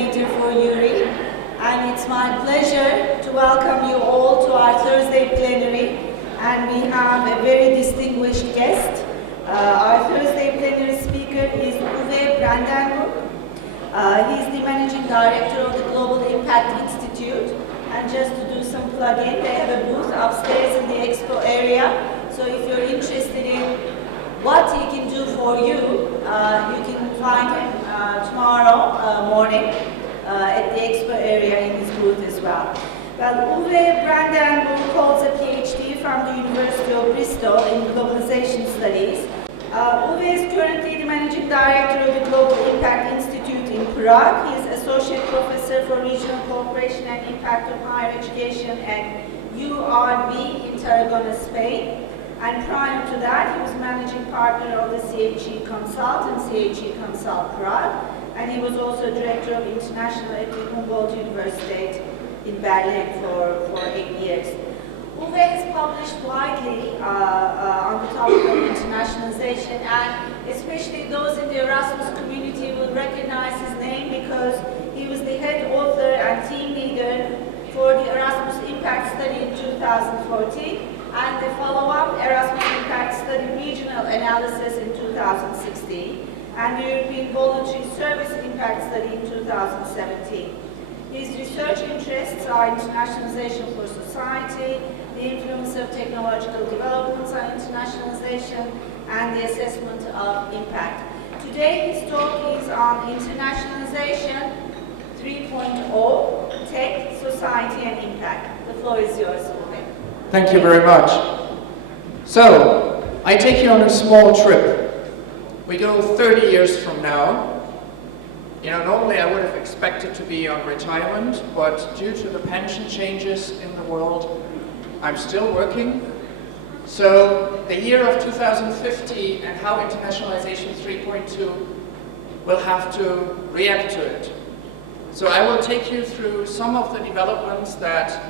coordinator for EURIE, and it's my pleasure to welcome you all to our Thursday plenary. And we have a very distinguished guest. Our Thursday plenary speaker is EURIE Brandenburg. He's the managing director of the Global Impact Institute. And just to do some plug-in, they have a booth upstairs in the expo area. So if you're interested in what he can do for you, you can find him tomorrow morning at the expo area in his booth as well. Well, EURIE Brandenburg holds a PhD from the University of Bristol in Globalization Studies. EURIE is currently the managing director of the Global Impact Institute in Prague. He is associate professor for regional cooperation and impact on higher education at EURIE in Tarragona, Spain. And prior to that, he was managing partner of the CHE Consult and CHE Consult Prague. And he was also director of international at the Humboldt University in Berlin for 8 years. EURIE has published widely on the topic of internationalization, and especially those in the Erasmus community will recognize his name because he was the head author and team leader for the Erasmus Impact Study in 2014 and the follow-up Erasmus Impact Study Regional Analysis in 2016 and the European Voluntary Service Impact Study in 2017. His research interests are internationalization for society, the influence of technological developments on internationalization, and the assessment of impact. Today his talk is on internationalization 3.0, tech, society, and impact. The floor is yours, EURIE. Thank you very much. So, I take you on a small trip. We go 30 years from now. You know, normally I would have expected to be on retirement, but due to the pension changes in the world, I'm still working. So, the year of 2050 and how Internationalization 3.2 will have to react to it. So I will take you through some of the developments that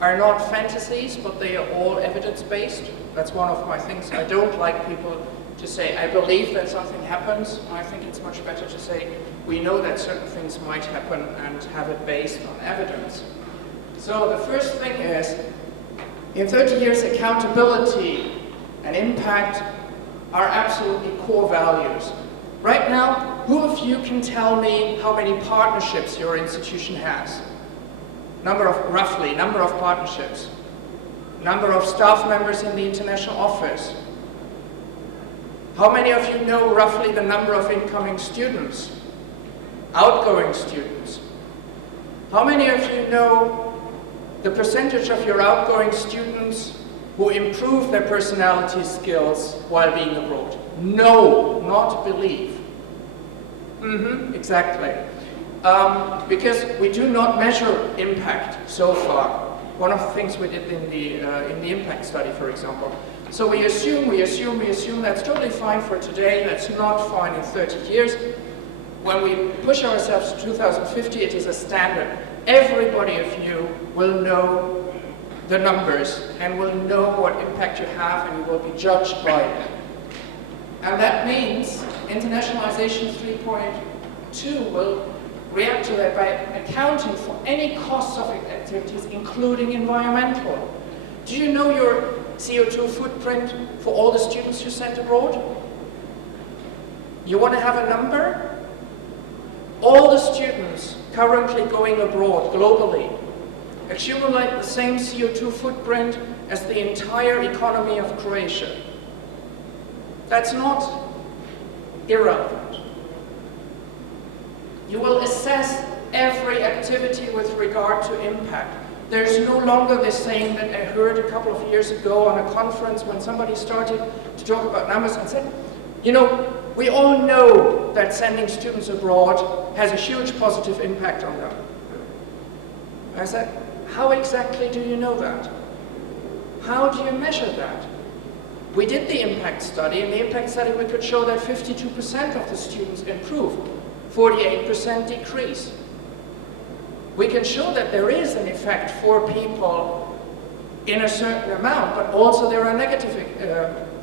are not fantasies, but they are all evidence-based. That's one of my things. I don't like people to say, I believe that something happens. I think it's much better to say, we know that certain things might happen and have it based on evidence. So the first thing is, in 30 years, accountability and impact are absolutely core values. Right now, who of you can tell me how many partnerships your institution has? Roughly, number of partnerships. Number of staff members in the international office. How many of you know roughly the number of incoming students? Outgoing students? How many of you know the percentage of your outgoing students who improve their personality skills while being abroad? Know, not believe. Exactly. Because we do not measure impact so far. One of the things we did in the impact study, for example. So we assume, that's totally fine for today, that's not fine in 30 years. When we push ourselves to 2050, it is a standard. Everybody of you will know the numbers and will know what impact you have, and you will be judged by it. And that means Internationalization 3.2 will react to that by accounting for any costs of activities, including environmental. Do you know your CO2 footprint for all the students you sent abroad? You want to have a number? All the students currently going abroad globally accumulate the same CO2 footprint as the entire economy of Croatia. That's not irrelevant. You will assess every activity with regard to impact. There's no longer this saying that I heard a couple of years ago on a conference when somebody started to talk about numbers and said, you know, we all know that sending students abroad has a huge positive impact on them. I said, how exactly do you know that? How do you measure that? We did the impact study. In the impact study we could show that 52% of the students improve, 48% decrease. We can show that there is an effect for people in a certain amount, but also there are negative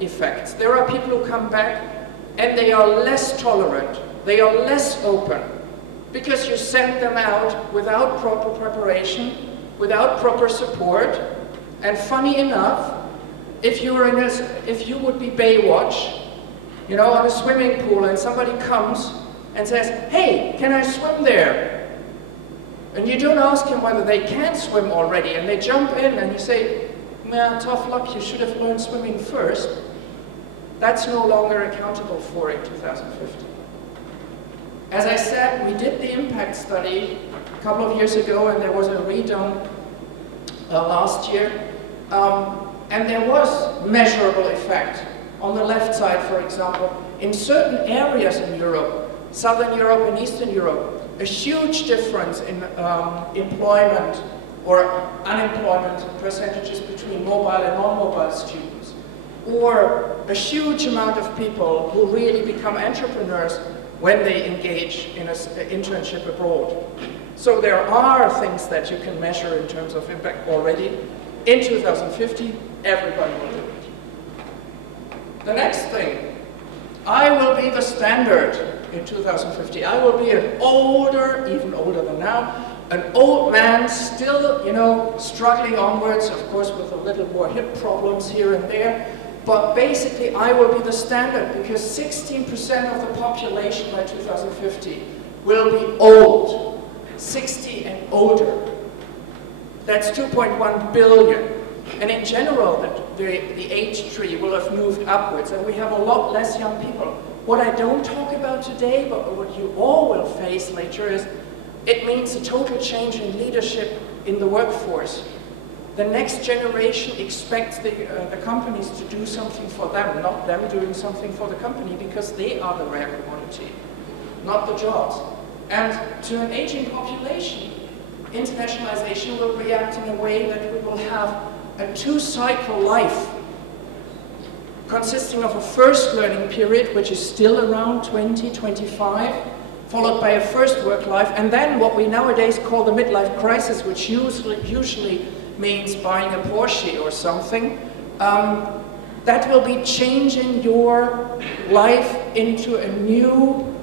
effects. There are people who come back and they are less tolerant, they are less open, because you send them out without proper preparation, without proper support. And funny enough, if you would be Baywatch, you know, on a swimming pool, and somebody comes and says, "Hey, can I swim there?" And you don't ask him whether they can swim already, and they jump in and you say, "Man, tough luck, you should have learned swimming first." That's no longer accountable for in 2050. As I said, we did the impact study a couple of years ago, and there was a redone last year, and there was measurable effect. On the left side, for example, in certain areas in Europe, Southern Europe and Eastern Europe, a huge difference in employment or unemployment percentages between mobile and non-mobile students, or a huge amount of people who really become entrepreneurs when they engage in an internship abroad. So there are things that you can measure in terms of impact already. In 2050, everybody will do it. The next thing, I will be the standard in 2050. I will be an older, even older than now, an old man still, you know, struggling onwards, of course with a little more hip problems here and there. But basically, I will be the standard because 16% of the population by 2050 will be old, 60 and older. That's 2.1 billion. And in general, the age tree will have moved upwards, and we have a lot less young people. What I don't talk about today, but what you all will face later, is it means a total change in leadership in the workforce. The next generation expects the companies to do something for them, not them doing something for the company, because they are the rare commodity, not the jobs. And to an aging population, internationalization will react in a way that we will have a two-cycle life, consisting of a first learning period, which is still around 2025, followed by a first work life, and then what we nowadays call the midlife crisis, which usually means buying a Porsche or something. That will be changing your life into a new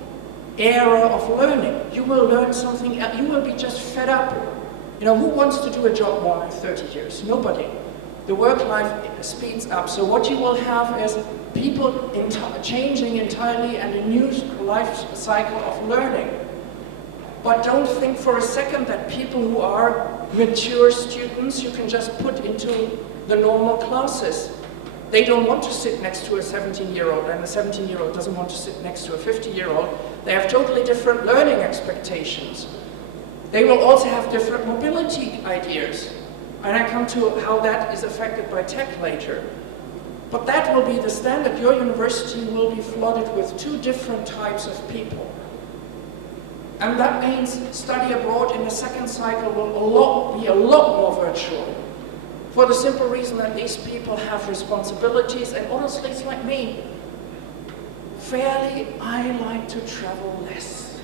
era of learning. You will learn something else. You will be just fed up. You know, who wants to do a job more than 30 years? Nobody. The work life speeds up. So what you will have is people changing entirely and a new life cycle of learning. But don't think for a second that people who are mature students you can just put into the normal classes. They don't want to sit next to a 17-year-old, and a 17-year-old doesn't want to sit next to a 50-year-old. They have totally different learning expectations. They will also have different mobility ideas. And I come to how that is affected by tech later. But that will be the standard. Your university will be flooded with two different types of people. And that means study abroad in the second cycle will be a lot more virtual. For the simple reason that these people have responsibilities, and honestly, it's like me. I like to travel less.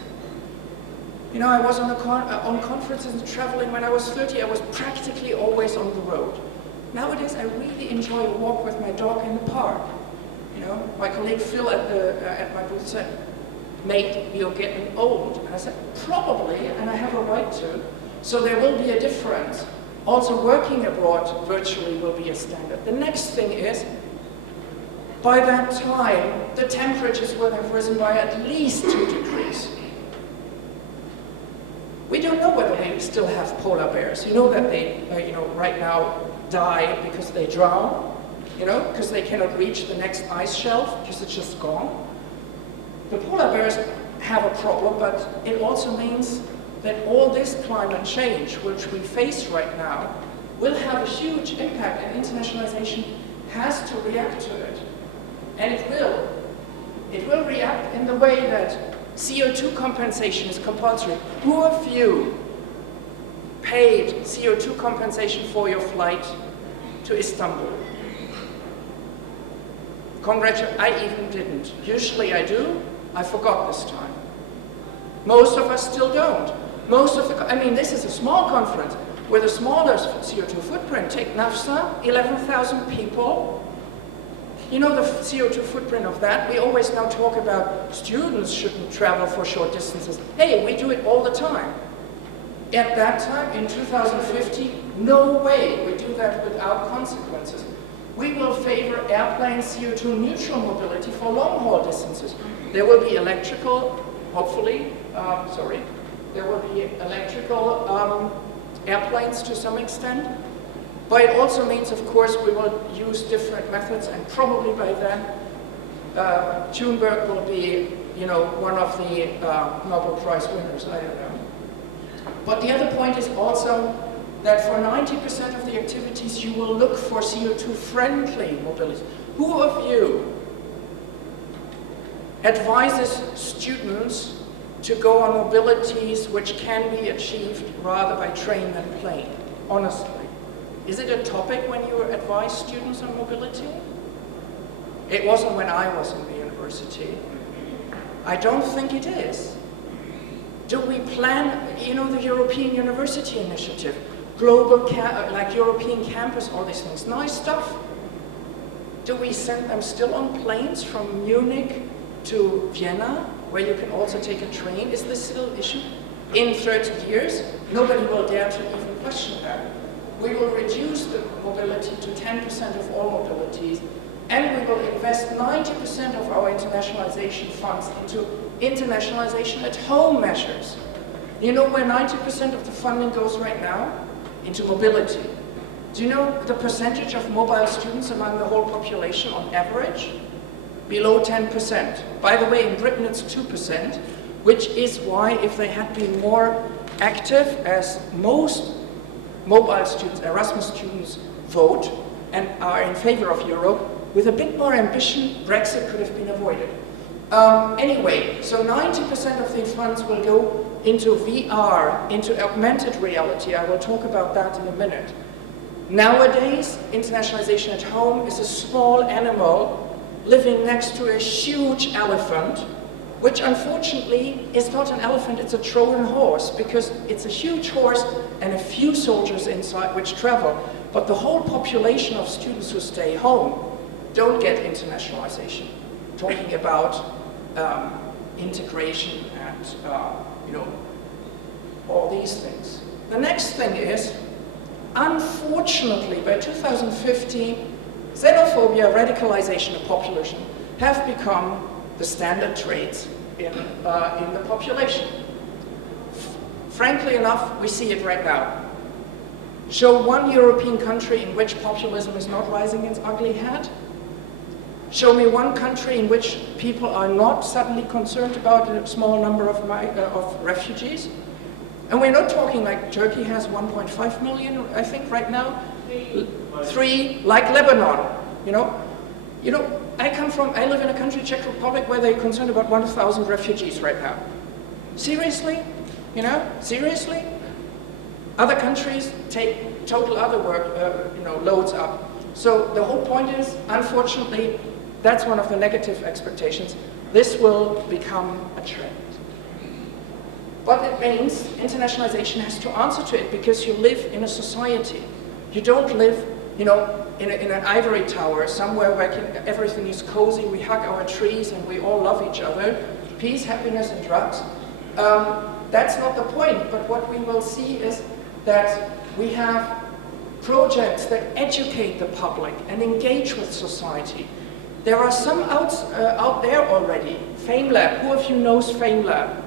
You know, I was on conferences and traveling when I was 30. I was practically always on the road. Nowadays, I really enjoy a walk with my dog in the park. You know, my colleague Phil at my booth said, "Mate, you're getting old." And I said, "Probably, and I have a right to." So there will be a difference. Also, working abroad virtually will be a standard. The next thing is, by that time, the temperatures will have risen by at least 2 degrees. We don't know whether they still have polar bears. You know that they, right now die because they drown, because they cannot reach the next ice shelf because it's just gone. The polar bears have a problem, but it also means that all this climate change, which we face right now, will have a huge impact, and internationalization has to react to it. And it will. It will react in the way that CO2 compensation is compulsory. Who of you paid CO2 compensation for your flight to Istanbul? Congratulations, I even didn't. Usually I do. I forgot this time. Most of us still don't. This is a small conference with a smaller CO2 footprint. Take NAFSA, 11,000 people. You know the CO2 footprint of that? We always now talk about students shouldn't travel for short distances. Hey, we do it all the time. At that time, in 2050, no way we do that without consequences. We will favor airplane CO2 neutral mobility for long haul distances. There will be electrical, hopefully, there will be electrical airplanes to some extent. But it also means, of course, we will use different methods, and probably by then, Thunberg will be, you know, one of the Nobel Prize winners, I don't know. But the other point is also that for 90% of the activities, you will look for CO2-friendly mobility. Who of you advises students to go on mobilities which can be achieved rather by train than plane, honestly? Is it a topic when you advise students on mobility? It wasn't when I was in the university. I don't think it is. Do we plan, you know, the European University Initiative, global, like European campus, all these things, nice stuff. Do we send them still on planes from Munich to Vienna, where you can also take a train? Is this still an issue? In 30 years, nobody will dare to even question that. We will reduce the mobility to 10% of all mobilities, and we will invest 90% of our internationalization funds into internationalization at home measures. You know where 90% of the funding goes right now? Into mobility. Do you know the percentage of mobile students among the whole population on average? Below 10%. By the way, in Britain it's 2%, which is why if they had been more active, as most mobile students, Erasmus students vote and are in favor of Europe, with a bit more ambition, Brexit could have been avoided. Anyway, so 90% of the funds will go into VR, into augmented reality. I will talk about that in a minute. Nowadays, internationalization at home is a small animal living next to a huge elephant, which unfortunately is not an elephant, it's a Trojan horse, because it's a huge horse and a few soldiers inside which travel. But the whole population of students who stay home don't get internationalization. Talking about integration and you know, all these things. The next thing is, unfortunately, by 2015, xenophobia, radicalization, and populism have become the standard traits in the population. Frankly enough, we see it right now. Show one European country in which populism is not rising its ugly head. Show me one country in which people are not suddenly concerned about a small number of refugees. And we're not talking like Turkey has 1.5 million, I think, right now. 3, like Lebanon, you know. I live in a country, Czech Republic, where they're concerned about 1,000 refugees right now. Seriously? You know, seriously? Other countries take total other work, loads up. So the whole point is, unfortunately, that's one of the negative expectations. This will become a trend. But it means internationalization has to answer to it, because you live in a society. You don't live, you know, in an ivory tower somewhere where everything is cozy, we hug our trees and we all love each other. Peace, happiness, and drugs. That's not the point, but what we will see is that we have projects that educate the public and engage with society. There are some out there already. FameLab, who of you knows FameLab?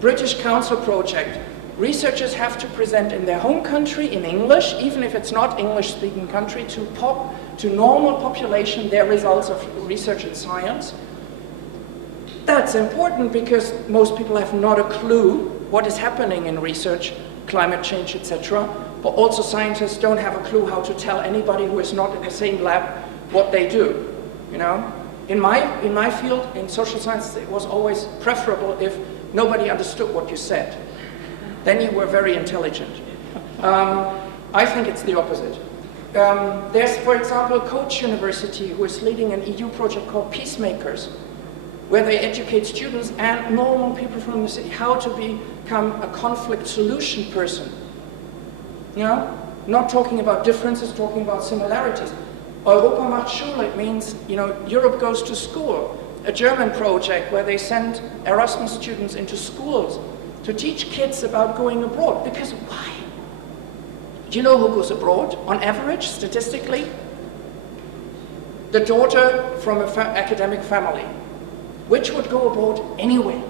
British Council project. Researchers have to present in their home country in English, even if it's not English-speaking country, to normal population their results of research in science. That's important because most people have not a clue what is happening in research, climate change, etc. But also scientists don't have a clue how to tell anybody who is not in the same lab what they do. You know, in my field, in social sciences, it was always preferable if nobody understood what you said. Then you were very intelligent. I think it's the opposite. There's, for example, Coach University, who is leading an EU project called Peacemakers, where they educate students and normal people from the city how to become a conflict solution person. You know, not talking about differences, talking about similarities. Europa macht Schule, it means, you know, Europe goes to school. A German project where they send Erasmus students into schools to teach kids about going abroad. Because why? Do you know who goes abroad on average, statistically? The daughter from an academic family, which would go abroad anyway.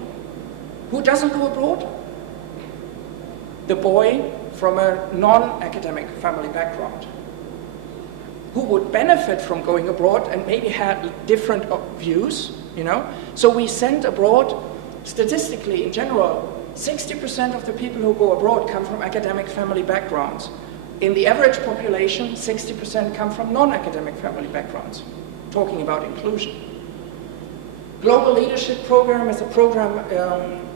Who doesn't go abroad? The boy from a non-academic family background, who would benefit from going abroad and maybe had different views, you know? So we send abroad, statistically in general, 60% of the people who go abroad come from academic family backgrounds. In the average population, 60% come from non-academic family backgrounds, talking about inclusion. Global Leadership Program is a program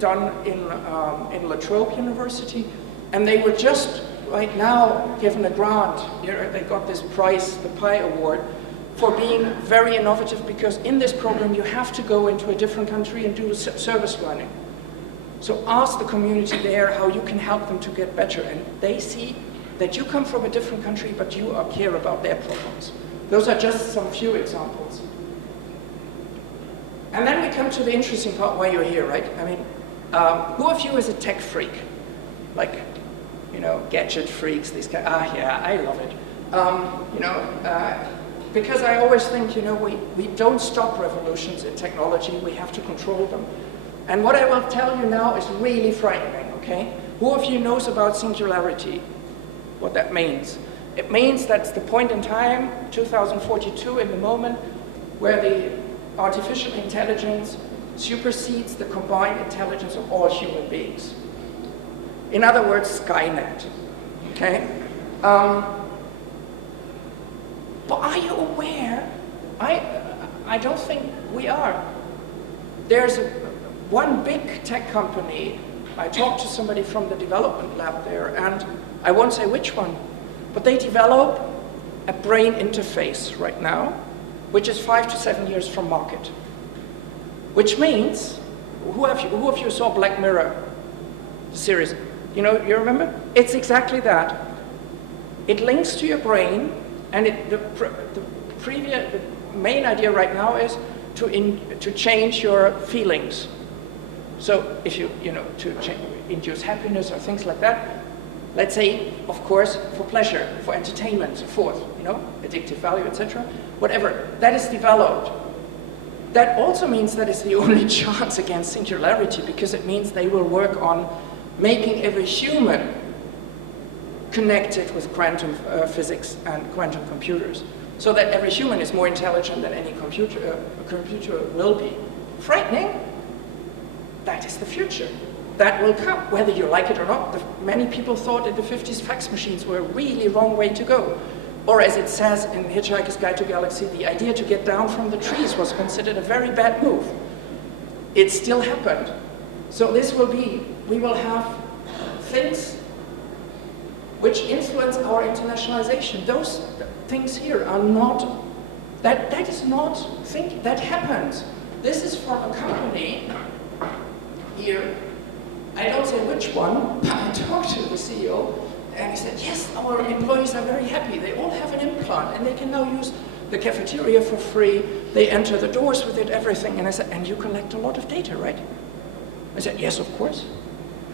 done in La Trobe University, and they were just right now given a grant. They got this prize, the PI Award, for being very innovative, because in this program you have to go into a different country and do service learning. So ask the community there how you can help them to get better, and they see that you come from a different country but you care about their problems. Those are just some few examples. And then we come to the interesting part why you're here, right? I mean, who of you is a tech freak? Like, you know, gadget freaks, these guys, yeah, I love it. You know, because I always think, you know, we don't stop revolutions in technology, we have to control them. And what I will tell you now is really frightening, okay? Who of you knows about singularity? What that means? It means that's the point in time, 2042, in the moment where the artificial intelligence supersedes the combined intelligence of all human beings. In other words, Skynet, okay? But are you aware? I don't think we are. There's one big tech company. I talked to somebody from the development lab there, and I won't say which one, but they develop a brain interface right now, which is 5 to 7 years from market. Which means, who of you saw Black Mirror, the series? You know, you remember? It's exactly that. It links to your brain, and the main idea right now is to change your feelings. So if you know, to induce happiness or things like that, let's say, of course, for pleasure, for entertainment, so forth, you know, addictive value, etc. Whatever, that is developed. That also means that it's the only chance against singularity, because it means they will work on making every human connected with quantum physics and quantum computers, so that every human is more intelligent than any computer will be. Frightening? That is the future. That will come, whether you like it or not. Many people thought in the 50s fax machines were a really wrong way to go. Or as it says in Hitchhiker's Guide to the Galaxy, the idea to get down from the trees was considered a very bad move. It still happened. So this will be, we will have things which influence our internationalization. Those things here are not, that is not thinking, that happens. This is from a company here. I don't say which one, but I talked to the CEO, and he said, yes, our employees are very happy. They all have an implant, and they can now use the cafeteria for free. They enter the doors with it, everything. And I said, and you collect a lot of data, right? I said, yes, of course.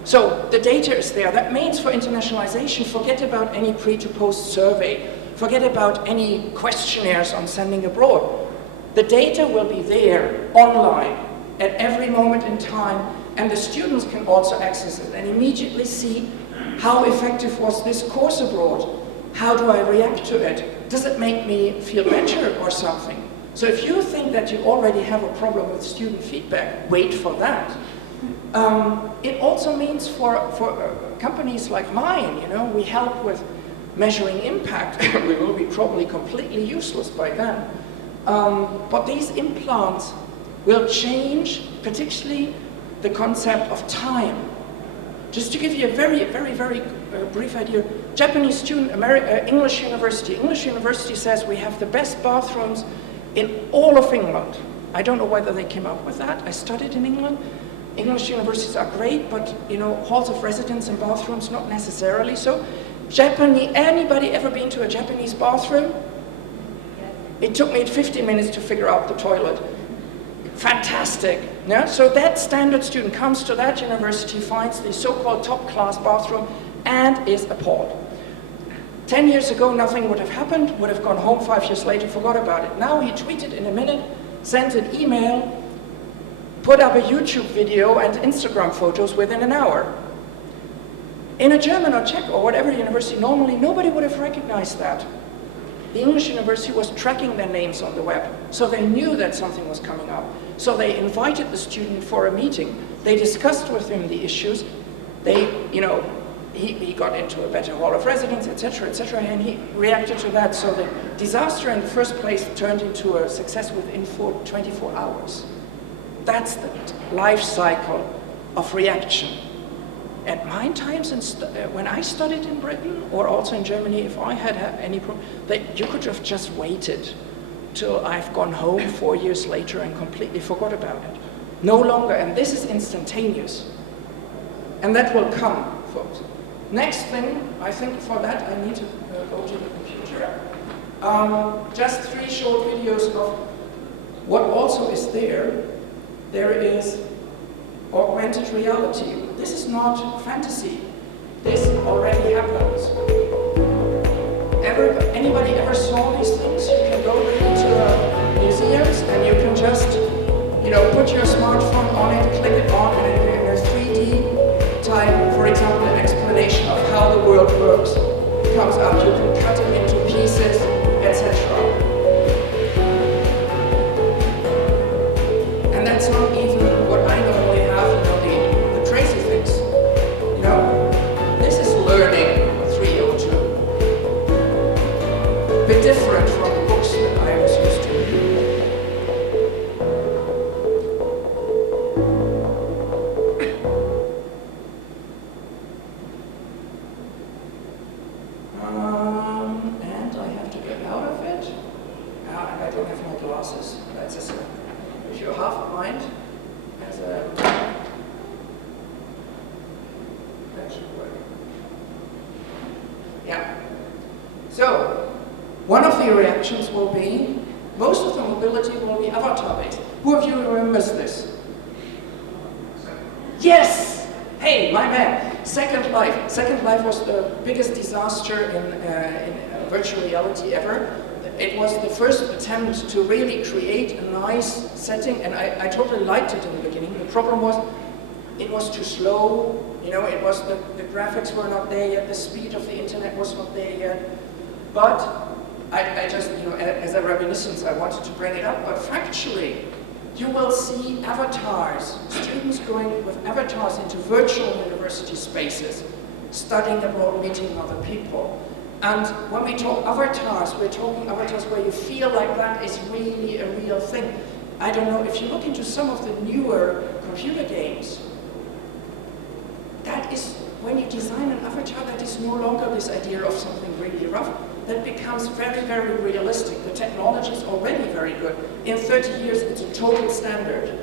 So the data is there. That means for internationalization, forget about any pre to post survey. Forget about any questionnaires on sending abroad. The data will be there online at every moment in time, and the students can also access it and immediately see how effective was this course abroad? How do I react to it? Does it make me feel better or something? So if you think that you already have a problem with student feedback, wait for that. It also means for companies like mine, you know, we help with measuring impact. We will be probably completely useless by then. But these implants will change, particularly the concept of time. Just to give you a very brief idea, Japanese student, English University. English University says we have the best bathrooms in all of England. I don't know whether they came up with that. I studied in England. English universities are great, but you know, halls of residence and bathrooms not necessarily so. Anybody ever been to a Japanese bathroom? It took me 15 minutes to figure out the toilet. Fantastic. Yeah? So that standard student comes to that university, finds the so-called top-class bathroom, and is appalled. 10 years ago, nothing would have happened, would have gone home 5 years later, forgot about it. Now he tweeted in a minute, sent an email, put up a YouTube video and Instagram photos within an hour. In a German or Czech or whatever university, normally nobody would have recognized that. The English university was tracking their names on the web, so they knew that something was coming up. So they invited the student for a meeting. They discussed with him the issues. They, he got into a better hall of residence, etc., and he reacted to that. So the disaster in the first place turned into a success within 24 hours. That's the life cycle of reaction. At my times, when I studied in Britain, or also in Germany, if I had any problem, you could have just waited till I've gone home 4 years later and completely forgot about it. No longer, and this is instantaneous. And that will come, folks. Next thing, I think for that I need to go to the computer. Just 3 short videos of what also is there. There is augmented reality. This is not fantasy. This already happens. Anybody ever saw these things? You can go into museums and you can just, put your smartphone on it, click it on, and in a 3D type, for example, an explanation of how the world works comes out. You can cut it into pieces, etc. And that's not even what I normally have, the crazy things. This is learning 302. A bit different from the books that I was used to. And I have to get out of it. And I don't have my glasses. That's a sin. If you're half blind, as a... That should work. Yeah. So, one of the reactions will be, most of the mobility will be avatar-based. Who of you remembers this? Yes! Hey, my man! Second Life. Second Life was the biggest disaster in virtual reality ever. It was the first attempt to really create a nice setting, and I totally liked it in the beginning. The problem was, it was too slow. It was the graphics were not there yet, the speed of the internet was not there yet. But I just, as a reminiscence, I wanted to bring it up. But factually, you will see avatars, students going with avatars into virtual university spaces, studying abroad, meeting other people. And when we talk avatars, we're talking avatars where you feel like that is really a real thing. I don't know, if you look into some of the newer computer games, that is, when you design an avatar, that is no longer this idea of something really rough. That becomes very, very realistic. The technology is already very good. In 30 years, it's a total standard.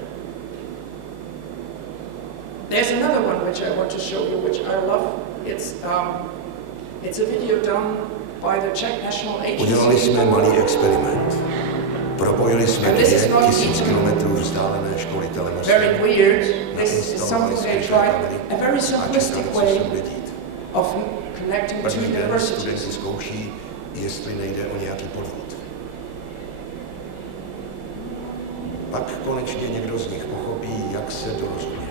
There's another one which I want to show you, which I love. It's a video done by the Czech National Agency. Udělali jsme malý experiment. Propojili jsme 1000 kilometrů vzdálené školy telemostu. Very weird. This is something they tried. A very simplistic way of connecting two universities. Studenti zkouší, jestli nejde o nějaký podvod. Pak konečně někdo z nich pochopí, jak se dorozumět.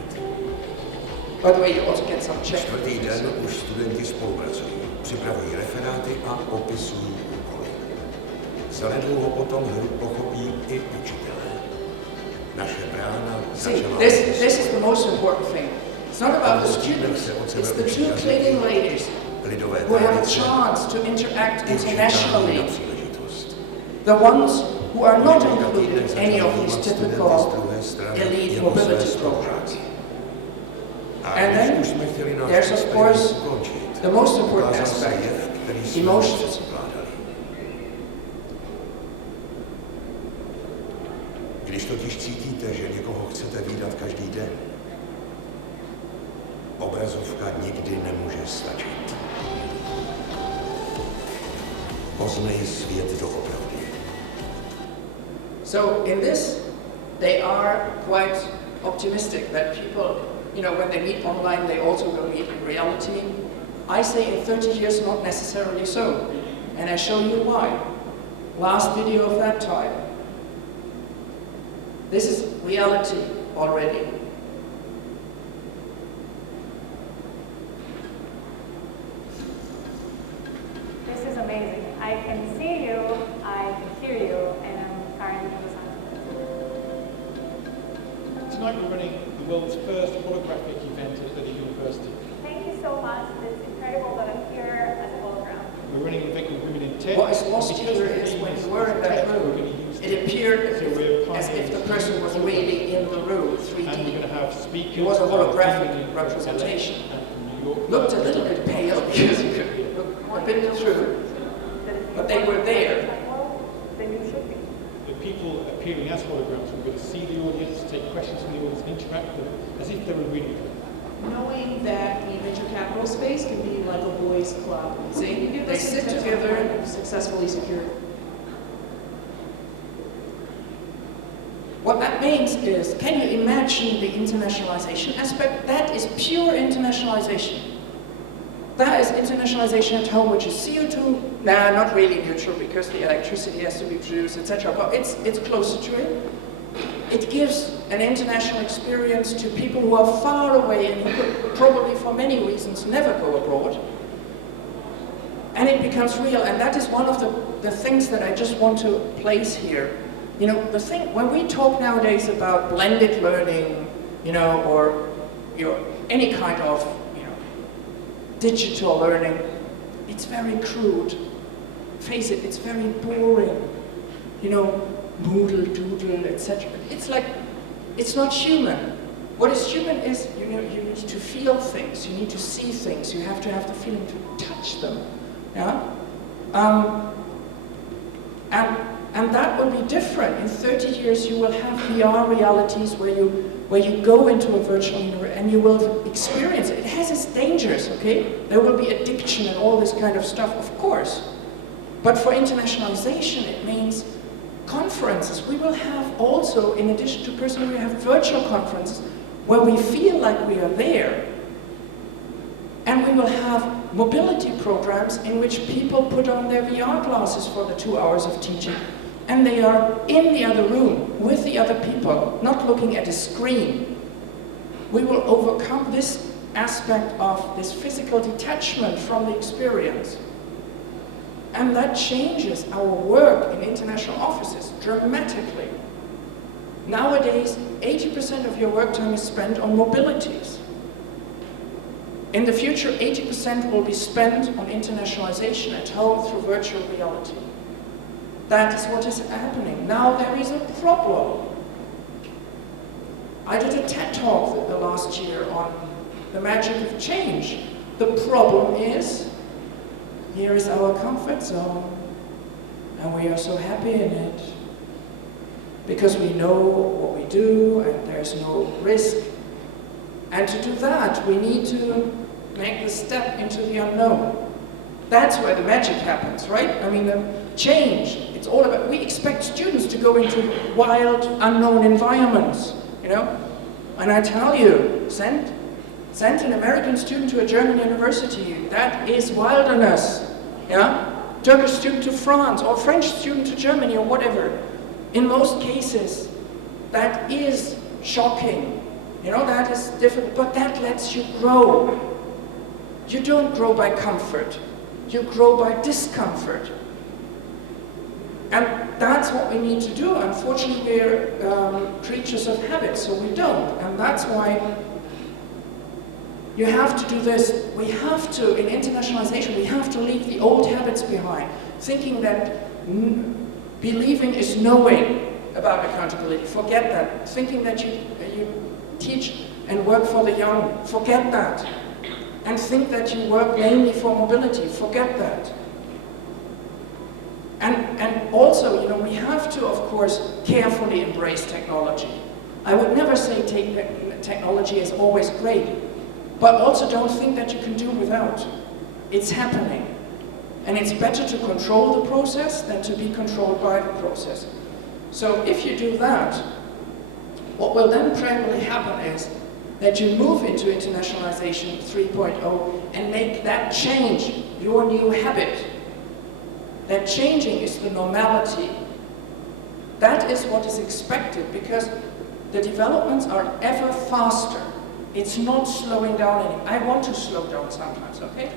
By the way, you also get some Czech. Čtvrtý den už studenti spolupracují, připravují referáty a popisují úkoly. Zanedlouho potom hru pochopí i učitelé. Naše brána začala... This is the most important thing. It's not about the students, it's the two cleaning ladies who have a chance to interact internationally. The ones who are not included in any of these typical elite mobility programs. And then there's, of course, the most important aspect, emotions. Když totiž cítíte, že někoho chcete vídat každý den, obrazovka nikdy nemůže stačit. Poznej svět doopravdy. So in this, they are quite optimistic that people, you know, when they meet online, they also will meet in reality. I say in 30 years, not necessarily so. And I show you why. Last video of that type. This is reality already. This is amazing. I can see you, I can hear you, and I'm currently in the silence. Tonight we're running the world's first holographic event at the university. Thank you so much. It's incredible that I'm here as a hologram. We're running an event called Women in Tech. What is lost here is when you were in that room, it appeared as if the person was really in the room, 3D. And we're going to have speakers. It was a holographic representation. Looked a little bit pale because you could look a bit through, but they were there. Then you should be. The people appearing as holograms will be able to see the audience, take questions from the audience, interact with them as if they were really there. Knowing that the venture capital space can be like a boys' club. See, Give they us some sit tips on together. how to successfully secure. What that means is, can you imagine the internationalization aspect? That is pure internationalization. That is internationalization at home, which is CO2. Nah, not really neutral because the electricity has to be produced, etc. But it's closer to it. It gives an international experience to people who are far away and who could probably, for many reasons, never go abroad. And it becomes real. And that is one of the things that I just want to place here. You know, the thing, when we talk nowadays about blended learning, you know, or any kind of, you know, digital learning, it's very crude. Face it, it's very boring. You know, Moodle, Doodle, etc. It's like, it's not human. What is human is, you know, you need to feel things, you need to see things, you have to have the feeling to touch them. Yeah? And that will be different. In 30 years you will have VR realities where you go into a virtual universe and you will experience it. It has its dangers, okay? There will be addiction and all this kind of stuff, of course. But for internationalization it means conferences. We will have also, in addition to personal, we have virtual conferences where we feel like we are there. And we will have mobility programs in which people put on their VR glasses for the 2 hours of teaching. And they are in the other room with the other people, not looking at a screen. We will overcome this aspect of this physical detachment from the experience. And that changes our work in international offices dramatically. Nowadays, 80% of your work time is spent on mobilities. In the future, 80% will be spent on internationalization at home through virtual reality. That is what is happening. Now there is a problem. I did a TED talk the last year on the magic of change. The problem is, here is our comfort zone, and we are so happy in it because we know what we do and there's no risk. And to do that, we need to make the step into the unknown. That's where the magic happens, right? I mean, the change, it's all about, we expect students to go into wild, unknown environments, you know? And I tell you, send an American student to a German university, that is wilderness, yeah? Turkish student to France, or French student to Germany, or whatever. In most cases, that is shocking. You know, that is difficult, but that lets you grow. You don't grow by comfort. You grow by discomfort. And that's what we need to do. Unfortunately, we're creatures of habit, so we don't. And that's why you have to do this. We have to, in internationalization, we have to leave the old habits behind. Thinking that believing is knowing about accountability. Forget that. Thinking that you teach and work for the young. Forget that. And think that you work mainly for mobility. Forget that. And also, you know, we have to, of course, carefully embrace technology. I would never say technology is always great, but also don't think that you can do without. It's happening. And it's better to control the process than to be controlled by the process. So if you do that, what will then probably happen is that you move into internationalization 3.0 and make that change your new habit. That changing is the normality. That is what is expected, because the developments are ever faster. It's not slowing down anymore. I want to slow down sometimes, okay?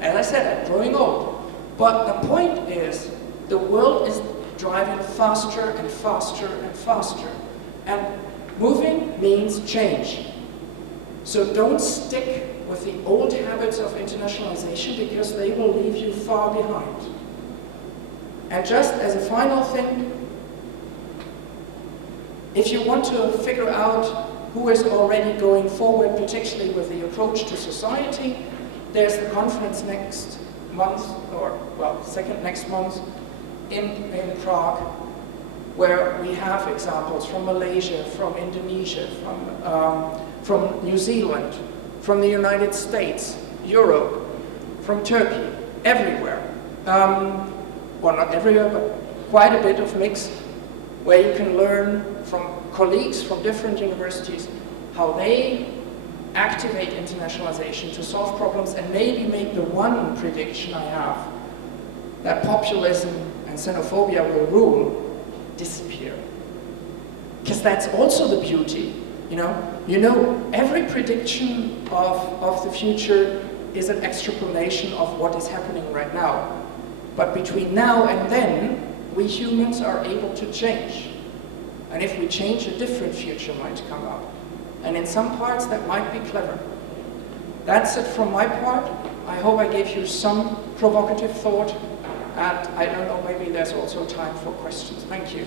As I said, I'm growing old. But the point is, the world is driving faster and faster and faster. And moving means change. So don't stick with the old habits of internationalization, because they will leave you far behind. And just as a final thing, if you want to figure out who is already going forward, particularly with the approach to society, there's the conference next month, or well, second next month, in Prague, where we have examples from Malaysia, from Indonesia, from New Zealand, from the United States, Europe, from Turkey, everywhere. Well, not everywhere, but quite a bit of mix, where you can learn from colleagues from different universities how they activate internationalization to solve problems, and maybe make the one prediction I have, that populism and xenophobia will rule, disappear. Because that's also the beauty, you know, every prediction of the future is an extrapolation of what is happening right now. But between now and then, we humans are able to change. And if we change, a different future might come up. And in some parts, that might be clever. That's it from my part. I hope I gave you some provocative thought. And I don't know, maybe there's also time for questions. Thank you.